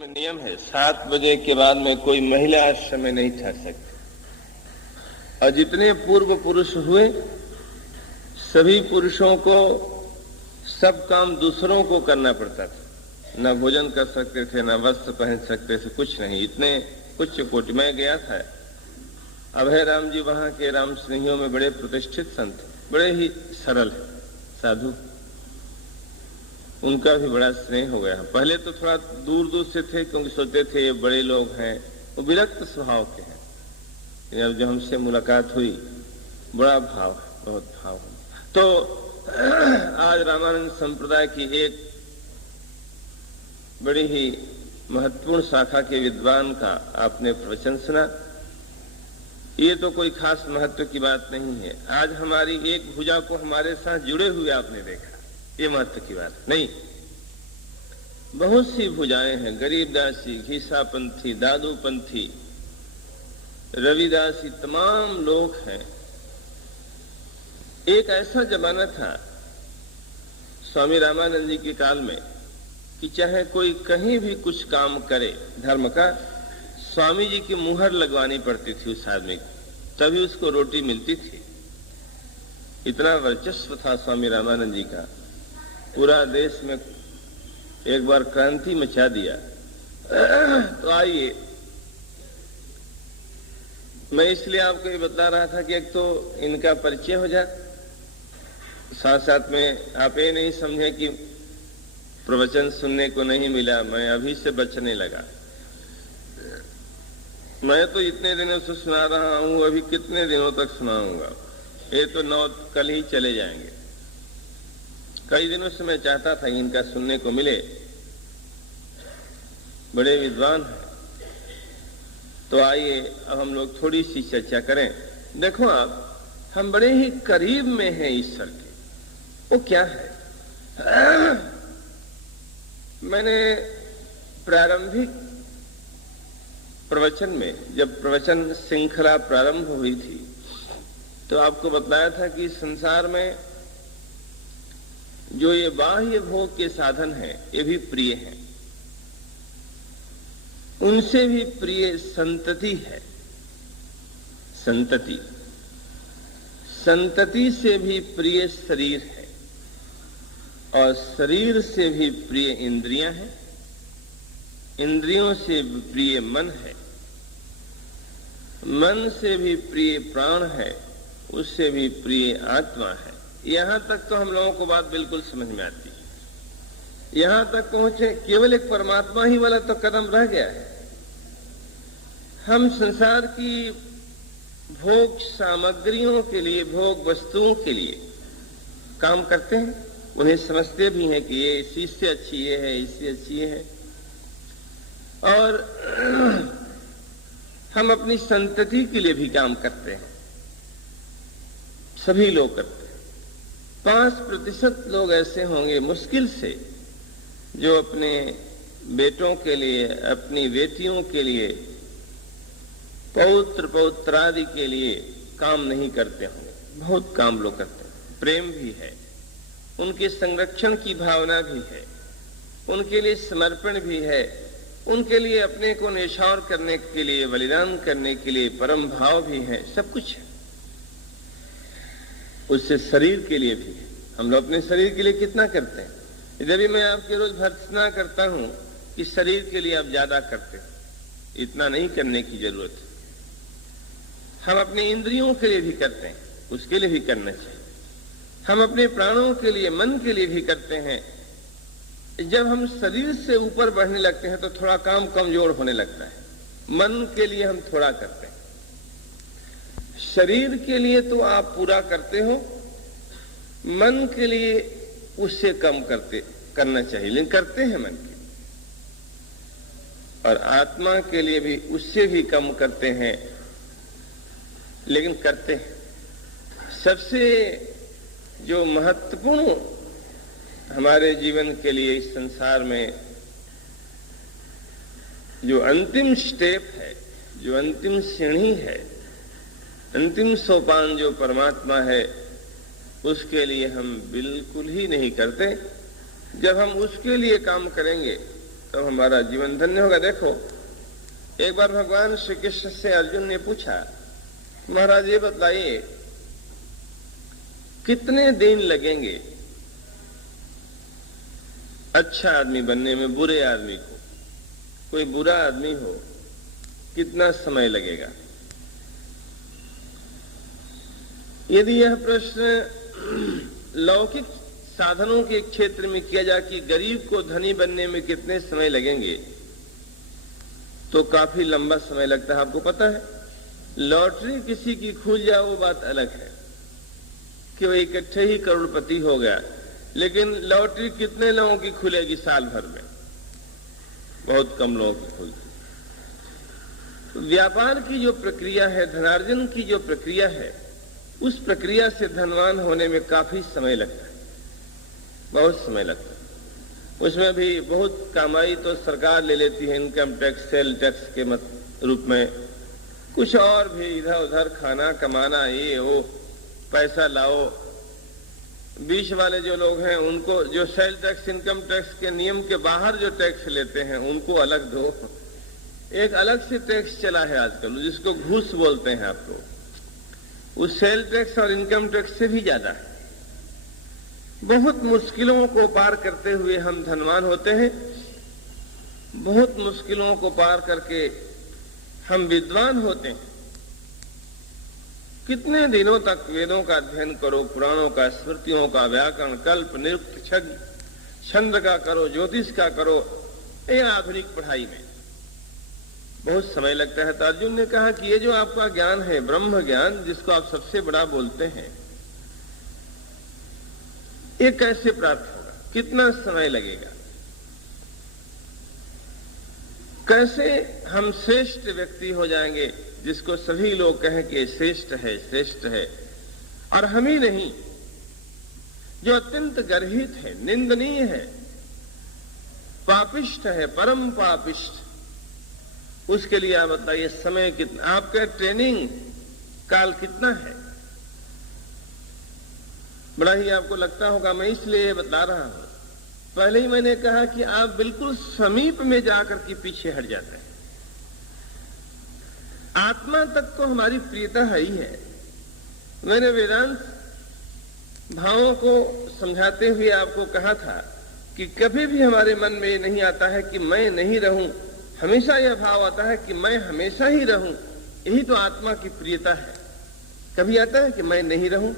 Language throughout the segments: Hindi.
नियम है 7 बजे के बाद में कोई महिला आश्रम में नहीं ठहर सकती। और जितने पूर्व पुरुष हुए सभी पुरुषों को सब काम दूसरों को करना पड़ता था। न भोजन कर सकते थे, न वस्त्र पहन सकते थे, कुछ नहीं। इतने उच्च कोटि में गया था। अभय राम जी वहां के राम सिंहियों में बड़े प्रतिष्ठित संत, बड़े ही सरल साधु, उनका भी बड़ा स्नेह हो गया। पहले तो थोड़ा दूर दूर से थे क्योंकि सोचते थे ये बड़े लोग हैं, वो विरक्त स्वभाव के हैं। जब जो हमसे मुलाकात हुई बड़ा भाव, बहुत भाव। तो आज रामानंद संप्रदाय की एक बड़ी ही महत्वपूर्ण शाखा के विद्वान का आपने प्रवचन सुना। ये तो कोई खास महत्व की बात नहीं है। आज हमारी एक भुजा को हमारे साथ जुड़े हुए आपने देखा, ये महत्व की बात नहीं। बहुत सी भुजाएं हैं, गरीबदासी, घीसापंथी, दादूपंथी, रविदासी, तमाम लोग हैं। एक ऐसा जमाना था स्वामी रामानंद जी के काल में कि चाहे कोई कहीं भी कुछ काम करे धर्म का, स्वामी जी की मुहर लगवानी पड़ती थी उस आदमी को, तभी उसको रोटी मिलती थी। इतना वर्चस्व था स्वामी रामानंद जी का। पूरा देश में एक बार क्रांति मचा दिया। तो आइए, मैं इसलिए आपको ये बता रहा था कि एक तो इनका परिचय हो जाए, साथ साथ में आप ये नहीं समझे कि प्रवचन सुनने को नहीं मिला, मैं अभी से बचने लगा। मैं तो इतने दिनों से सुना रहा हूं, अभी कितने दिनों तक सुनाऊंगा। ये तो 9 कल ही चले जाएंगे। कई दिनों से मैं चाहता था इनका सुनने को मिले, बड़े विद्वान हैं। तो आइए अब हम लोग थोड़ी सी चर्चा करें। देखो आप, हम बड़े ही करीब में हैं ईश्वर के। वो क्या है? मैंने प्रारंभिक प्रवचन में, जब प्रवचन श्रृंखला प्रारंभ हुई थी, तो आपको बताया था कि संसार में जो ये बाह्य भोग के साधन हैं, ये भी प्रिय हैं। उनसे भी प्रिय संतति है। संतति, संतति से भी प्रिय शरीर है, और शरीर से भी प्रिय इंद्रियां हैं, इंद्रियों से भी प्रिय मन है, मन से भी प्रिय प्राण है, उससे भी प्रिय आत्मा है। यहां तक तो हम लोगों को बात बिल्कुल समझ में आती है। यहां तक पहुंचे, केवल एक परमात्मा ही वाला तो कदम रह गया है। हम संसार की भोग सामग्रियों के लिए, भोग वस्तुओं के लिए काम करते हैं, उन्हें समझते भी हैं कि ये इससे अच्छी ये है, इससे अच्छी ये है। और हम अपनी संतति के लिए भी काम करते हैं, सभी लोग करते हैं। 5% लोग ऐसे होंगे मुश्किल से जो अपने बेटों के लिए, अपनी बेटियों के लिए, पौत्र पौत्रादि के लिए काम नहीं करते होंगे। बहुत काम लोग करते हैं। प्रेम भी है, उनके संरक्षण की भावना भी है, उनके लिए समर्पण भी है, उनके लिए अपने को न्यौछावर करने के लिए, बलिदान करने के लिए परम भाव भी है, सब कुछ है। उससे शरीर के लिए भी है। हम लोग अपने शरीर के लिए कितना करते हैं? जब भी मैं आपके रोज भर्त्सना करता हूं कि शरीर के लिए आप ज्यादा करते हैं, इतना नहीं करने की जरूरत है। हम अपने इंद्रियों के लिए भी करते हैं, उसके लिए भी करना चाहिए। हम अपने प्राणों के लिए, मन के लिए भी करते हैं। जब हम शरीर से ऊपर बढ़ने लगते हैं तो थोड़ा काम कमजोर होने लगता है। मन के लिए हम थोड़ा करते हैं, शरीर के लिए तो आप पूरा करते हो, मन के लिए उससे कम करना चाहिए, लेकिन करते हैं मन के। और आत्मा के लिए भी उससे भी कम करते हैं, लेकिन करते हैं। सबसे जो महत्वपूर्ण हमारे जीवन के लिए इस संसार में जो अंतिम स्टेप है, जो अंतिम सीढ़ी है, अंतिम सोपान जो परमात्मा है, उसके लिए हम बिल्कुल ही नहीं करते। जब हम उसके लिए काम करेंगे तो हमारा जीवन धन्य होगा। देखो, एक बार भगवान श्री कृष्ण से अर्जुन ने पूछा, महाराज ये बताइए कितने दिन लगेंगे अच्छा आदमी बनने में बुरे आदमी को? कोई बुरा आदमी हो, कितना समय लगेगा? यदि यह प्रश्न लौकिक साधनों के क्षेत्र में किया जाए कि गरीब को धनी बनने में कितने समय लगेंगे, तो काफी लंबा समय लगता है। आपको पता है, लॉटरी किसी की खुल जाए वो बात अलग है कि वो इकट्ठे ही करोड़पति हो गया, लेकिन लॉटरी कितने लोगों की खुलेगी साल भर में? बहुत कम लोगों की खुलती। व्यापार की जो प्रक्रिया है, धनार्जन की जो प्रक्रिया है, उस प्रक्रिया से धनवान होने में काफी समय लगता है, बहुत समय लगता है। उसमें भी बहुत कमाई तो सरकार ले लेती है, इनकम टैक्स, सेल टैक्स के रूप में, कुछ और भी इधर उधर खाना कमाना, ये वो पैसा लाओ। बीच वाले जो लोग हैं उनको जो सेल टैक्स, इनकम टैक्स के नियम के बाहर जो टैक्स लेते हैं उनको अलग दो। एक अलग से टैक्स चला है आजकल जिसको घूस बोलते हैं आप लोग, उस सेल टैक्स और इनकम टैक्स से भी ज्यादा है। बहुत मुश्किलों को पार करते हुए हम धनवान होते हैं, बहुत मुश्किलों को पार करके हम विद्वान होते हैं। कितने दिनों तक वेदों का अध्ययन करो, पुराणों का, स्मृतियों का, व्याकरण, कल्प, निरुक्त, छंद का करो, ज्योतिष का करो, ये आधुनिक पढ़ाई में बहुत समय लगता है। तो अर्जुन ने कहा कि ये जो आपका ज्ञान है, ब्रह्म ज्ञान, जिसको आप सबसे बड़ा बोलते हैं, ये कैसे प्राप्त होगा? कितना समय लगेगा? कैसे हम श्रेष्ठ व्यक्ति हो जाएंगे जिसको सभी लोग कहें कि श्रेष्ठ है, श्रेष्ठ है, और हम ही नहीं, जो अत्यंत गर्हित है, निंदनीय है, पापिष्ट है, परम पापिष्ट, उसके लिए आप बताइए समय कितना, आपका ट्रेनिंग काल कितना है? बड़ा ही आपको लगता होगा मैं इसलिए बता रहा हूं। पहले ही मैंने कहा कि आप बिल्कुल समीप में जाकर के पीछे हट जाते हैं। आत्मा तक तो हमारी प्रियता है ही है। मैंने वेदांत भावों को समझाते हुए आपको कहा था कि कभी भी हमारे मन में ये नहीं आता है कि मैं नहीं रहूं, हमेशा यह भाव आता है कि मैं हमेशा ही रहूं। यही तो आत्मा की प्रियता है। कभी आता है कि मैं नहीं रहूं,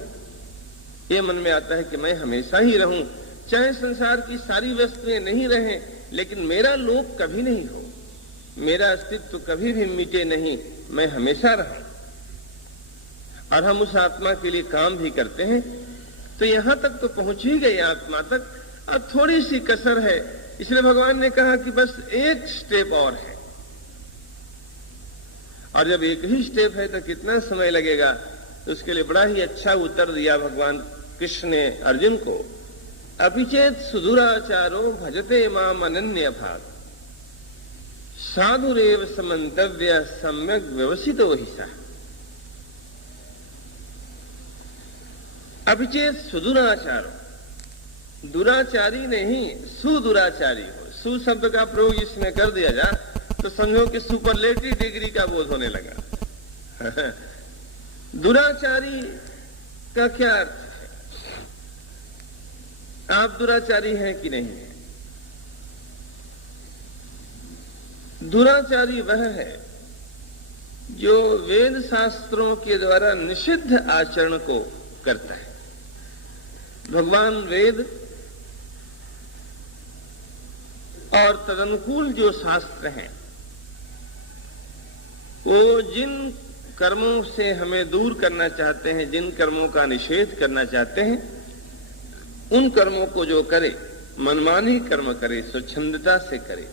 ये मन में आता है कि मैं हमेशा ही रहूं, चाहे संसार की सारी वस्तुएं नहीं रहें, लेकिन मेरा लोक कभी नहीं हो, मेरा अस्तित्व कभी भी मिटे नहीं, मैं हमेशा रहूं। और हम उस आत्मा के लिए काम भी करते हैं। तो यहां तक तो पहुंच ही गई आत्मा तक, अब थोड़ी सी कसर है। इसलिए भगवान ने कहा कि बस एक स्टेप और है। और जब एक ही स्टेप है तो कितना समय लगेगा? तो उसके लिए बड़ा ही अच्छा उत्तर दिया भगवान कृष्ण ने अर्जुन को, अपिचेत सुदुराचारो भजते माम अनन्य भाग साधुरेव समन्तव्य सम्यक व्यवसितो हि सः। अपिचेत सुदुराचारो, दुराचारी नहीं, सुदुराचारी हो। सु शब्द का प्रयोग इसमें कर दिया जाए तो समझो कि सुपरलेटिव डिग्री का बोध होने लगा। दुराचारी का क्या अर्थ है? आप दुराचारी हैं कि नहीं है? दुराचारी वह है जो वेद शास्त्रों के द्वारा निषिद्ध आचरण को करता है। भगवान वेद और तदनुकूल जो शास्त्र हैं, वो जिन कर्मों से हमें दूर करना चाहते हैं, जिन कर्मों का निषेध करना चाहते हैं, उन कर्मों को जो करे, मनमानी कर्म करे, स्वच्छंदता से करे,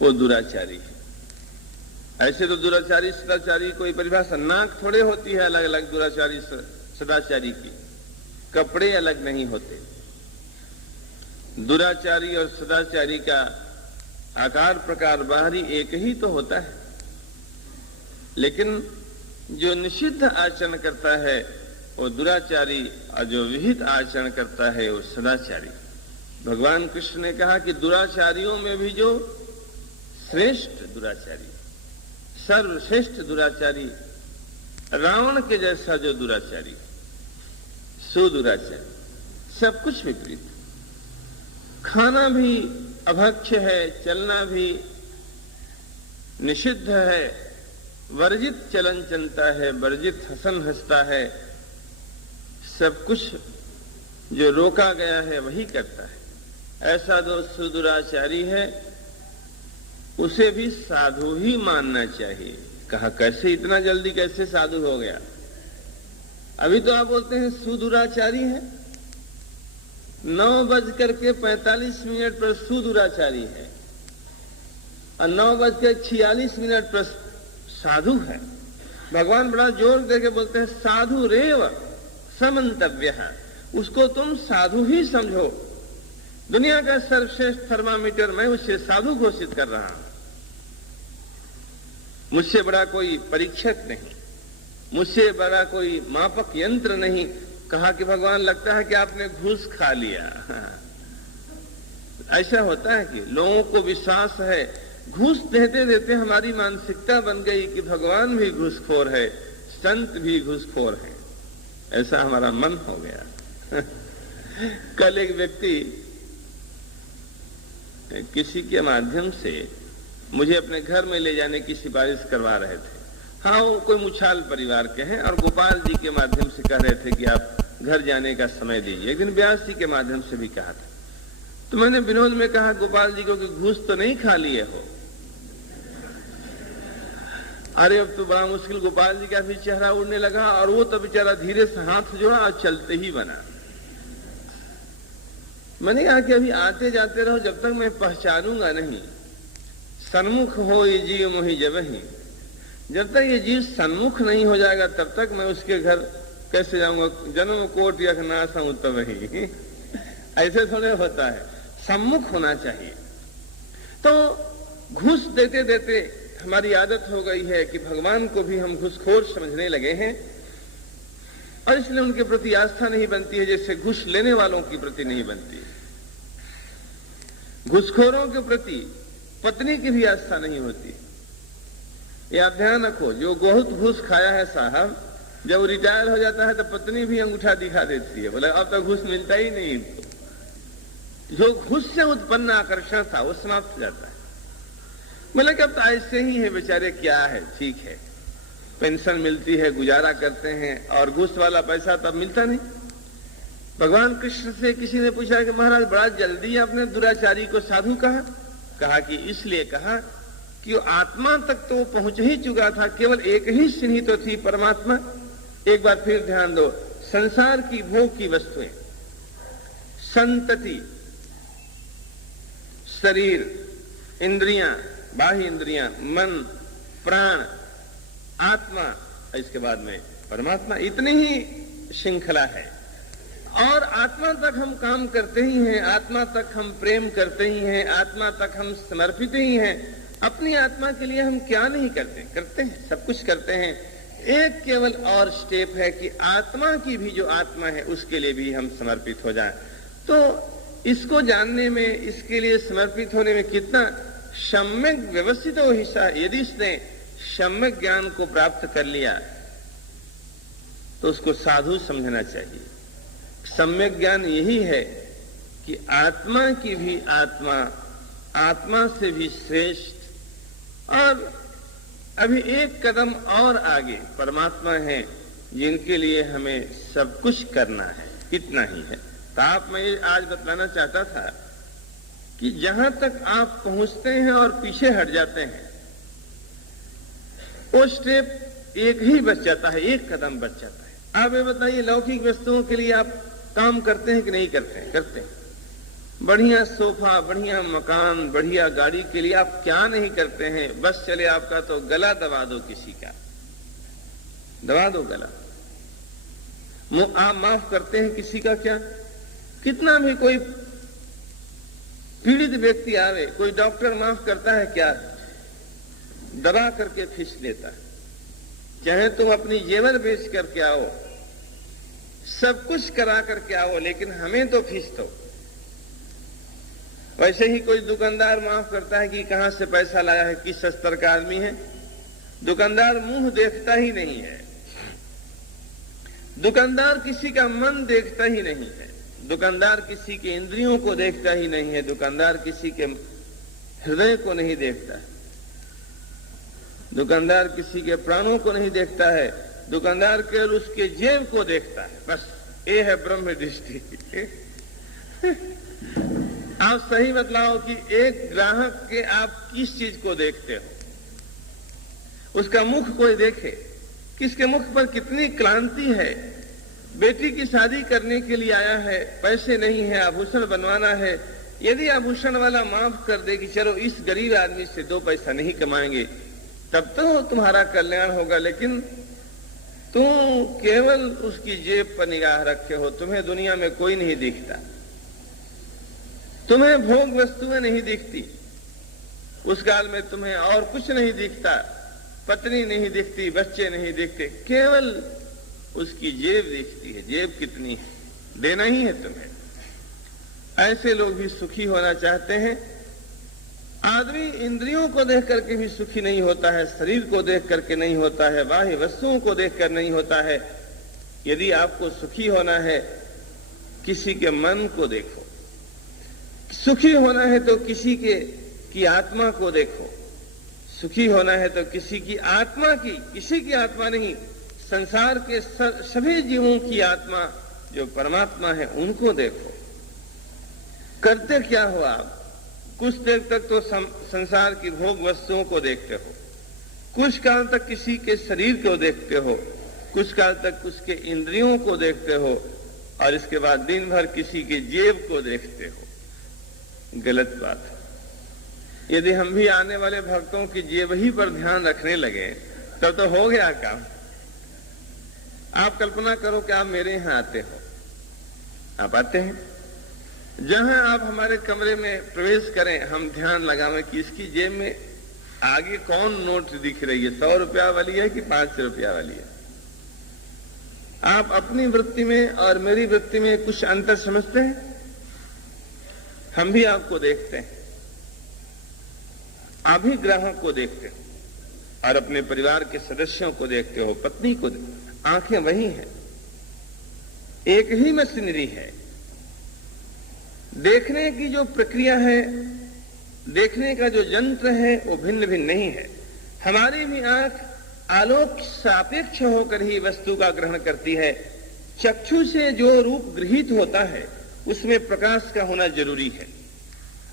वो दुराचारी है। ऐसे तो दुराचारी सदाचारी कोई परिभाषा नाक थोड़े होती है अलग अलग दुराचारी सदाचारी की, कपड़े अलग नहीं होते। दुराचारी और सदाचारी का आकार प्रकार बाहरी एक ही तो होता है, लेकिन जो निषिद्ध आचरण करता है वो दुराचारी, और जो विहित आचरण करता है वो सदाचारी। भगवान कृष्ण ने कहा कि दुराचारियों में भी जो श्रेष्ठ दुराचारी, सर्वश्रेष्ठ दुराचारी, रावण के जैसा जो दुराचारी, सुदुराचारी, सब कुछ विपरीत। खाना भी अभक्ष्य है, चलना भी निषिद्ध है, वर्जित चलन चलता है, वर्जित हसन हंसता है, सब कुछ जो रोका गया है वही करता है। ऐसा जो सुदुराचारी है उसे भी साधु ही मानना चाहिए। कहा कैसे, इतना जल्दी कैसे साधु हो गया? अभी तो आप बोलते हैं सुदुराचारी है, 9:45 पर सुदुराचारी है और 9:46 पर साधु है। भगवान बड़ा जोर देके बोलते हैं साधु रेव समन्तव्य, उसको तुम साधु ही समझो। दुनिया का सर्वश्रेष्ठ थर्मामीटर मैं उसे साधु घोषित कर रहा हूं। मुझसे बड़ा कोई परीक्षक नहीं, मुझसे बड़ा कोई मापक यंत्र नहीं। कहा कि भगवान लगता है कि आपने घूस खा लिया। ऐसा होता है कि लोगों को विश्वास है, घूस देते देते हमारी मानसिकता बन गई कि भगवान भी घूसखोर है, संत भी घूसखोर है, ऐसा हमारा मन हो गया। कल एक व्यक्ति किसी के माध्यम से मुझे अपने घर में ले जाने की सिफारिश करवा रहे थे। हाँ, वो कोई मुछाल परिवार के हैं और गोपाल जी के माध्यम से कह रहे थे कि आप घर जाने का समय दीजिए। एक दिन व्यास जी के माध्यम से भी कहा था। तो मैंने विनोद में कहा गोपाल जी को कि घूस तो नहीं खा लिए हो? अरे अब तो बड़ा मुश्किल। गोपाल जी का भी चेहरा उड़ने लगा और वो तो बेचारा धीरे से हाथ जोड़ा और चलते ही बना। मैंने कहा कि अभी आते जाते रहो, जब तक मैं पहचानूंगा नहीं। सन्मुख हो ये जीव मोहि जबहि, जब तक ये जीव सन्मुख नहीं हो जाएगा तब तक मैं उसके घर कैसे जाऊंगा? जन्म कोट या नाश हूं तब ही। ऐसे थोड़े होता है, सम्मुख होना चाहिए। तो घूस देते देते हमारी आदत हो गई है कि भगवान को भी हम घूसखोर समझने लगे हैं और इसलिए उनके प्रति आस्था नहीं बनती है जैसे घूस लेने वालों की प्रति नहीं बनती। घूसखोरों के प्रति पत्नी की भी आस्था नहीं होती। ये आप ध्यान रखो, जो बहुत घूस खाया है साहब, जब रिटायर हो जाता है तो पत्नी भी अंगूठा दिखा देती है, बोले अब तो घूस मिलता ही नहीं। जो घूस से उत्पन्न आकर्षण था वो समाप्त हो जाता है। बोले कि अब तो ऐसे ही है बेचारे, क्या है, ठीक है, पेंशन मिलती है, गुजारा करते हैं, और घूस वाला पैसा तब मिलता नहीं। भगवान कृष्ण से किसी ने पूछा कि महाराज बड़ा जल्दी आपने दुराचारी को साधु कहा? कहा कि इसलिए कहा कि वो आत्मा तक तो पहुंच ही चुका था, केवल एक ही सीढ़ी तो थी, परमात्मा। एक बार फिर ध्यान दो, संसार की भोग की वस्तुएं, संतति, शरीर, इंद्रियां, बाह्य इंद्रियां, मन, प्राण, आत्मा, इसके बाद में परमात्मा, इतनी ही श्रृंखला है। और आत्मा तक हम काम करते ही हैं, आत्मा तक हम प्रेम करते ही हैं, आत्मा तक हम समर्पित ही हैं। अपनी आत्मा के लिए हम क्या नहीं करते? करते हैं, सब कुछ करते हैं। एक केवल और स्टेप है कि आत्मा की भी जो आत्मा है उसके लिए भी हम समर्पित हो जाएं। तो इसको जानने में, इसके लिए समर्पित होने में कितना सम्यक व्यवस्थित हो हिस्सा। यदि इसने सम्यक ज्ञान को प्राप्त कर लिया तो उसको साधु समझना चाहिए। सम्यक ज्ञान यही है कि आत्मा की भी आत्मा, आत्मा से भी श्रेष्ठ, और अभी एक कदम और आगे परमात्मा है जिनके लिए हमें सब कुछ करना है, इतना ही है। तो आप मैं आज बतलाना चाहता था कि जहां तक आप पहुंचते हैं और पीछे हट जाते हैं, वो स्टेप एक ही बच जाता है, एक कदम बच जाता है। आप ये बताइए, लौकिक वस्तुओं के लिए आप काम करते हैं कि नहीं करते हैं? करते हैं। बढ़िया सोफा, बढ़िया मकान, बढ़िया गाड़ी के लिए आप क्या नहीं करते हैं? बस चले आपका तो गला दबा दो, किसी का दबा दो गला। आप माफ करते हैं किसी का क्या? कितना भी कोई पीड़ित व्यक्ति आवे, कोई डॉक्टर माफ करता है क्या? दबा करके फीस लेता है। चाहे तुम अपनी जेवर बेच करके आओ, सब कुछ करा करके आओ, लेकिन हमें तो फीस दो। वैसे ही कोई दुकानदार माफ करता है कि कहां से पैसा लाया है, किस स्तर का आदमी है। दुकानदार मुंह देखता ही नहीं है, दुकानदार किसी का मन देखता ही नहीं है, दुकानदार किसी के इंद्रियों को देखता ही नहीं है, दुकानदार किसी के हृदय को नहीं देखता है, दुकानदार किसी के प्राणों को नहीं देखता है, दुकानदार केवल उसके जेब को देखता है। बस ये है ब्रह्म दृष्टि। आप सही बतलाओ कि एक ग्राहक के आप किस चीज को देखते हो? उसका मुख कोई देखे, किसके मुख पर कितनी क्रांति है। बेटी की शादी करने के लिए आया है, पैसे नहीं है, आभूषण बनवाना है। यदि आभूषण वाला माफ कर दे कि चलो इस गरीब आदमी से 2 पैसा नहीं कमाएंगे, तब तो तुम्हारा कल्याण होगा, लेकिन तुम केवल उसकी जेब पर निगाह रखे हो, तुम्हें दुनिया में कोई नहीं दिखता, तुम्हें भोग वस्तुएं नहीं दिखती, उस काल में तुम्हें और कुछ नहीं दिखता, पत्नी नहीं दिखती, बच्चे नहीं दिखते, केवल उसकी जेब दिखती है। जेब कितनी है, देना ही है तुम्हें। ऐसे लोग भी सुखी होना चाहते हैं। आदमी इंद्रियों को देख करके भी सुखी नहीं होता है, शरीर को देख करके नहीं होता है, बाह्य वस्तुओं को देखकर नहीं होता है। यदि आपको सुखी होना है, किसी के मन को देखो। सुखी होना है तो किसी की आत्मा को देखो। सुखी होना है तो किसी की आत्मा की, किसी की आत्मा नहीं, संसार के सभी जीवों की आत्मा जो परमात्मा है उनको देखो। करते क्या हो आप? कुछ देर तक तो संसार की भोग वस्तुओं को देखते हो, कुछ काल तक किसी के शरीर को देखते हो, कुछ काल तक उसके इंद्रियों को देखते हो, और इसके बाद दिन भर किसी के जेब को देखते हो। गलत बात है। यदि हम भी आने वाले भक्तों की जेब ही पर ध्यान रखने लगे तब तो हो गया काम। आप कल्पना करो कि आप मेरे यहां आते हो, आप आते हैं, जहां आप हमारे कमरे में प्रवेश करें, हम ध्यान लगावें कि इसकी जेब में आगे कौन नोट दिख रही है, 100 रुपया वाली है कि 500 रुपया वाली है। आप अपनी वृत्ति में और मेरी वृत्ति में कुछ अंतर समझते हैं? हम भी आपको देखते हैं, आप भी ग्राहक को देखते हो और अपने परिवार के सदस्यों को देखते हो, पत्नी को देखते हो। आंखें वही हैं, एक ही मशीनरी है। देखने की जो प्रक्रिया है, देखने का जो यंत्र है वो भिन्न भिन्न नहीं है। हमारी भी आंख आलोक सापेक्ष होकर ही वस्तु का ग्रहण करती है। चक्षु से जो रूप गृहीत होता है उसमें प्रकाश का होना जरूरी है।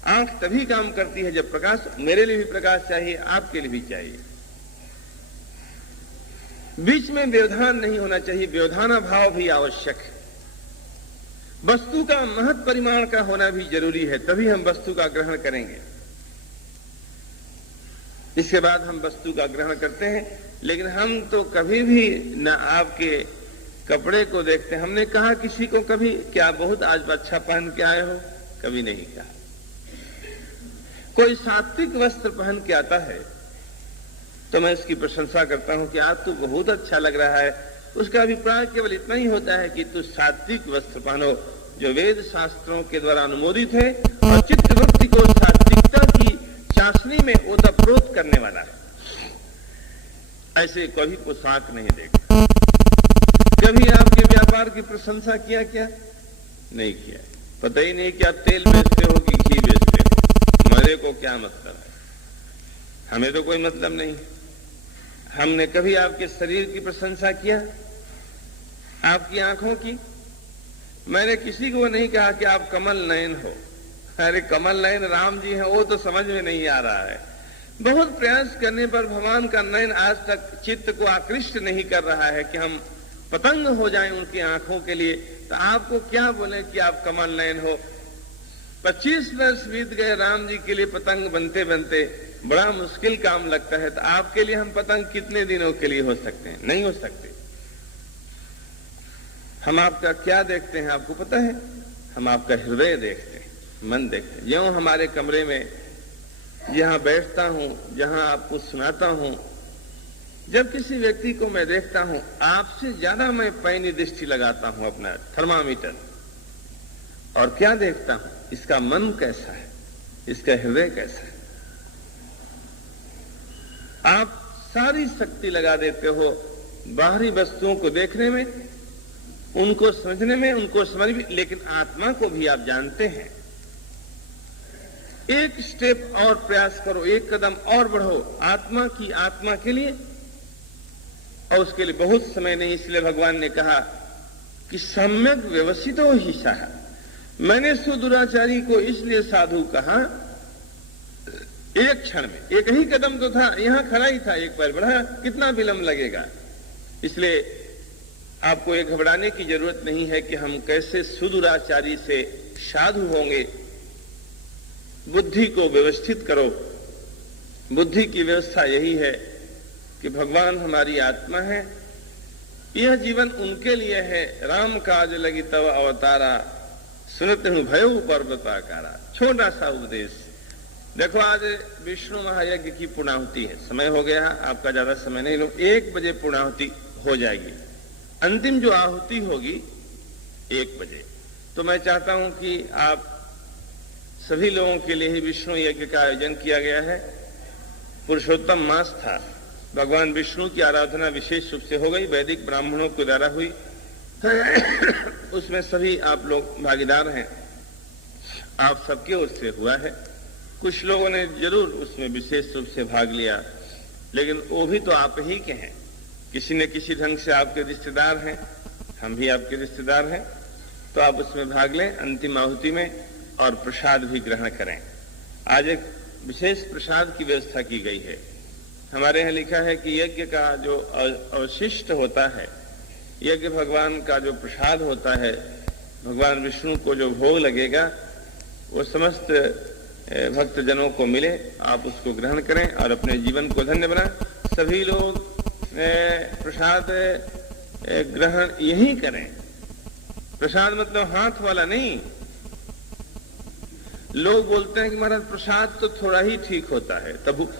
आंख तभी काम करती है जब प्रकाश, मेरे लिए भी प्रकाश चाहिए, आपके लिए भी चाहिए। बीच में व्यवधान नहीं होना चाहिए, व्यवधान भाव भी आवश्यक है। वस्तु का महत परिमाण का होना भी जरूरी है, तभी हम वस्तु का ग्रहण करेंगे। इसके बाद हम वस्तु का ग्रहण करते हैं। लेकिन हम तो कभी भी न आपके कपड़े को देखते हैं। हमने कहा किसी को कभी क्या बहुत आज अच्छा पहन के आए हो? कभी नहीं कहा। कोई सात्विक वस्त्र पहन के आता है तो मैं इसकी प्रशंसा करता हूं कि आज तो बहुत अच्छा लग रहा है। उसका अभिप्राय केवल इतना ही होता है कि तू सात्विक वस्त्र पहनो, जो वेद शास्त्रों के द्वारा अनुमोदित है और चित्तवृत्ति को सात्विकता की चाशनी में ओतप्रोत करने वाला है। ऐसे कभी पोशाक नहीं देखा। कभी आपके व्यापार की प्रशंसा किया क्या? नहीं किया। पता ही नहीं कि आप तेल बेचते हो कि घी बेचते हो, मेरे को क्या मतलब है? हमें तो कोई मतलब नहीं। हमने कभी आपके शरीर की प्रशंसा किया, आपकी आंखों की? मैंने किसी को नहीं कहा कि आप कमल नयन हो। अरे कमल नयन राम जी हैं, वो तो समझ में नहीं आ रहा है। बहुत प्रयास करने पर भगवान का नयन आज तक चित्त को आकृष्ट नहीं कर रहा है कि हम पतंग हो जाएं उनकी आंखों के लिए। तो आपको क्या बोले कि आप कमल नयन हो? 25 वर्ष बीत गए राम जी के लिए पतंग बनते बनते, बड़ा मुश्किल काम लगता है। तो आपके लिए हम पतंग कितने दिनों के लिए हो सकते हैं? नहीं हो सकते। हम आपका क्या देखते हैं आपको पता है? हम आपका हृदय देखते हैं, मन देखते हैं। ज्यों हमारे कमरे में जहां बैठता हूं, जहां आपको सुनाता हूं, जब किसी व्यक्ति को मैं देखता हूं, आपसे ज्यादा मैं पैनी दृष्टि लगाता हूं, अपना थर्मामीटर, और क्या देखता हूं? इसका मन कैसा है, इसका हृदय कैसा है? आप सारी शक्ति लगा देते हो बाहरी वस्तुओं को देखने में, उनको समझने में, उनको समझ भी, लेकिन आत्मा को भी आप जानते हैं। एक स्टेप और प्रयास करो, एक कदम और बढ़ो आत्मा के लिए, और उसके लिए बहुत समय नहीं। इसलिए भगवान ने कहा कि सम्यक व्यवस्थितो ही सहा। मैंने सुदुराचारी को इसलिए साधु कहा, एक क्षण में, एक ही कदम तो था, यहां खड़ा ही था, एक पैर बढ़ा, कितना विलंब लगेगा। इसलिए आपको ये घबराने की जरूरत नहीं है कि हम कैसे सुदुराचारी से साधु होंगे। बुद्धि को व्यवस्थित करो। बुद्धि की व्यवस्था यही है कि भगवान हमारी आत्मा है, यह जीवन उनके लिए है। राम काज लगी तव अवतारा, सुनते हूं भयो पर्वताकारा। छोटा सा उपदेश। देखो आज विष्णु महायज्ञ की पूर्णाहुति है, समय हो गया, आपका ज्यादा समय नहीं लो, 1 बजे पूर्णाहुति हो जाएगी। अंतिम जो आहुति होगी 1 बजे। तो मैं चाहता हूं कि आप सभी लोगों के लिए ही विष्णु यज्ञ का आयोजन किया गया है। पुरुषोत्तम मास था, भगवान विष्णु की आराधना विशेष रूप से हो गई, वैदिक ब्राह्मणों के द्वारा हुई। उसमें सभी आप लोग भागीदार हैं, आप सबके ओर से हुआ है। कुछ लोगों ने जरूर उसमें विशेष रूप से भाग लिया, लेकिन वो भी तो आप ही के हैं, किसी न किसी ढंग से आपके रिश्तेदार हैं, हम भी आपके रिश्तेदार हैं। तो आप उसमें भाग लें अंतिम आहुति में, और प्रसाद भी ग्रहण करें। आज एक विशेष प्रसाद की व्यवस्था की गई है। हमारे यहाँ लिखा है कि यज्ञ का जो अवशिष्ट होता है, यज्ञ भगवान का जो प्रसाद होता है, भगवान विष्णु को जो भोग लगेगा, वो समस्त भक्तजनों को मिले। आप उसको ग्रहण करें और अपने जीवन को धन्य बनाएं। सभी लोग प्रसाद ग्रहण यही करें। प्रसाद मतलब हाथ वाला नहीं। लोग बोलते हैं कि महाराज प्रसाद तो थोड़ा ही ठीक होता है, तब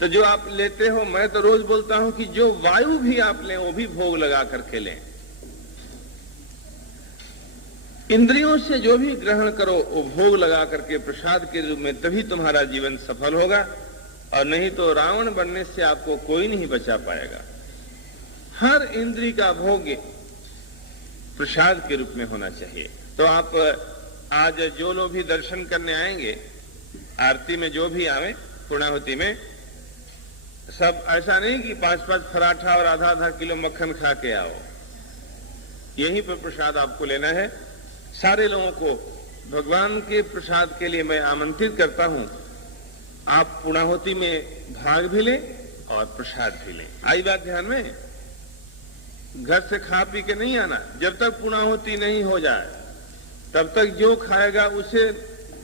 तो जो आप लेते हो, मैं तो रोज बोलता हूं कि जो वायु भी आप लें वो भी भोग लगा करके लें। इंद्रियों से जो भी ग्रहण करो वो भोग लगा करके प्रसाद के रूप में, तभी तुम्हारा जीवन सफल होगा। और नहीं तो रावण बनने से आपको कोई नहीं बचा पाएगा। हर इंद्री का भोग प्रसाद के रूप में होना चाहिए। तो आप आज जो लोग भी दर्शन करने आएंगे, आरती में जो भी आवे, पूर्णाहुति में, सब ऐसा नहीं कि 5-5 पराठा और आधा किलो मक्खन खा के आओ। यहीं पर प्रसाद आपको लेना है। सारे लोगों को भगवान के प्रसाद के लिए मैं आमंत्रित करता हूं। आप पूर्णाहुति में भाग भी लें और प्रसाद भी लें। आई बात ध्यान में, घर से खा पी के नहीं आना। जब तक पूर्णाहुति नहीं हो जाए तब तक जो खाएगा उसे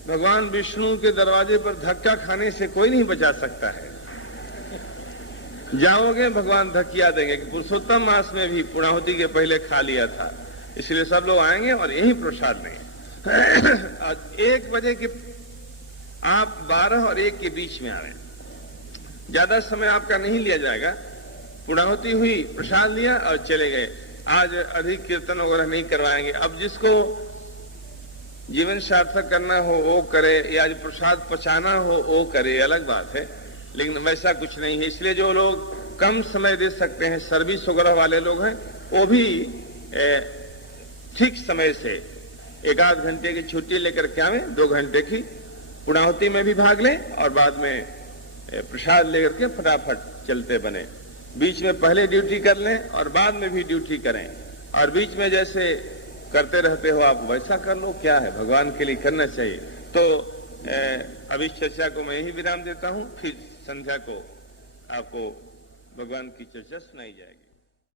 भगवान विष्णु के दरवाजे पर धक्का खाने से कोई नहीं बचा सकता है। जाओगे भगवान धक्किया देंगे कि पुरुषोत्तम मास में भी पूर्णाहुति के पहले खा लिया था। इसलिए सब लोग आएंगे और यही प्रसाद लेंगे। 1 बजे के आप 12 और 1 के बीच में आ रहे हैं। ज्यादा समय आपका नहीं लिया जाएगा। पूर्णाहुति हुई, प्रसाद लिया और चले गए। आज अधिक कीर्तन वगैरह नहीं करवाएंगे। अब जिसको जीवन सार्थक करना हो वो करे, या प्रसाद पचाना हो वो करे, अलग बात है। लेकिन वैसा कुछ नहीं है। इसलिए जो लोग कम समय दे सकते हैं, सर्विस वगैरह वाले लोग हैं, वो भी ठीक समय से 1-8 घंटे की छुट्टी लेकर के आवे, 2 घंटे की पूर्णाहुति में भी भाग लें और बाद में प्रसाद लेकर के फटाफट चलते बने। बीच में पहले ड्यूटी कर लें और बाद में भी ड्यूटी करें। और बीच में जैसे करते रहते हो आप वैसा कर लो। क्या है, भगवान के लिए करना चाहिए। तो अभी चर्चा को मैं यही विराम देता हूं। फिर संध्या को आपको भगवान की चर्चा सुनाई जाएगी।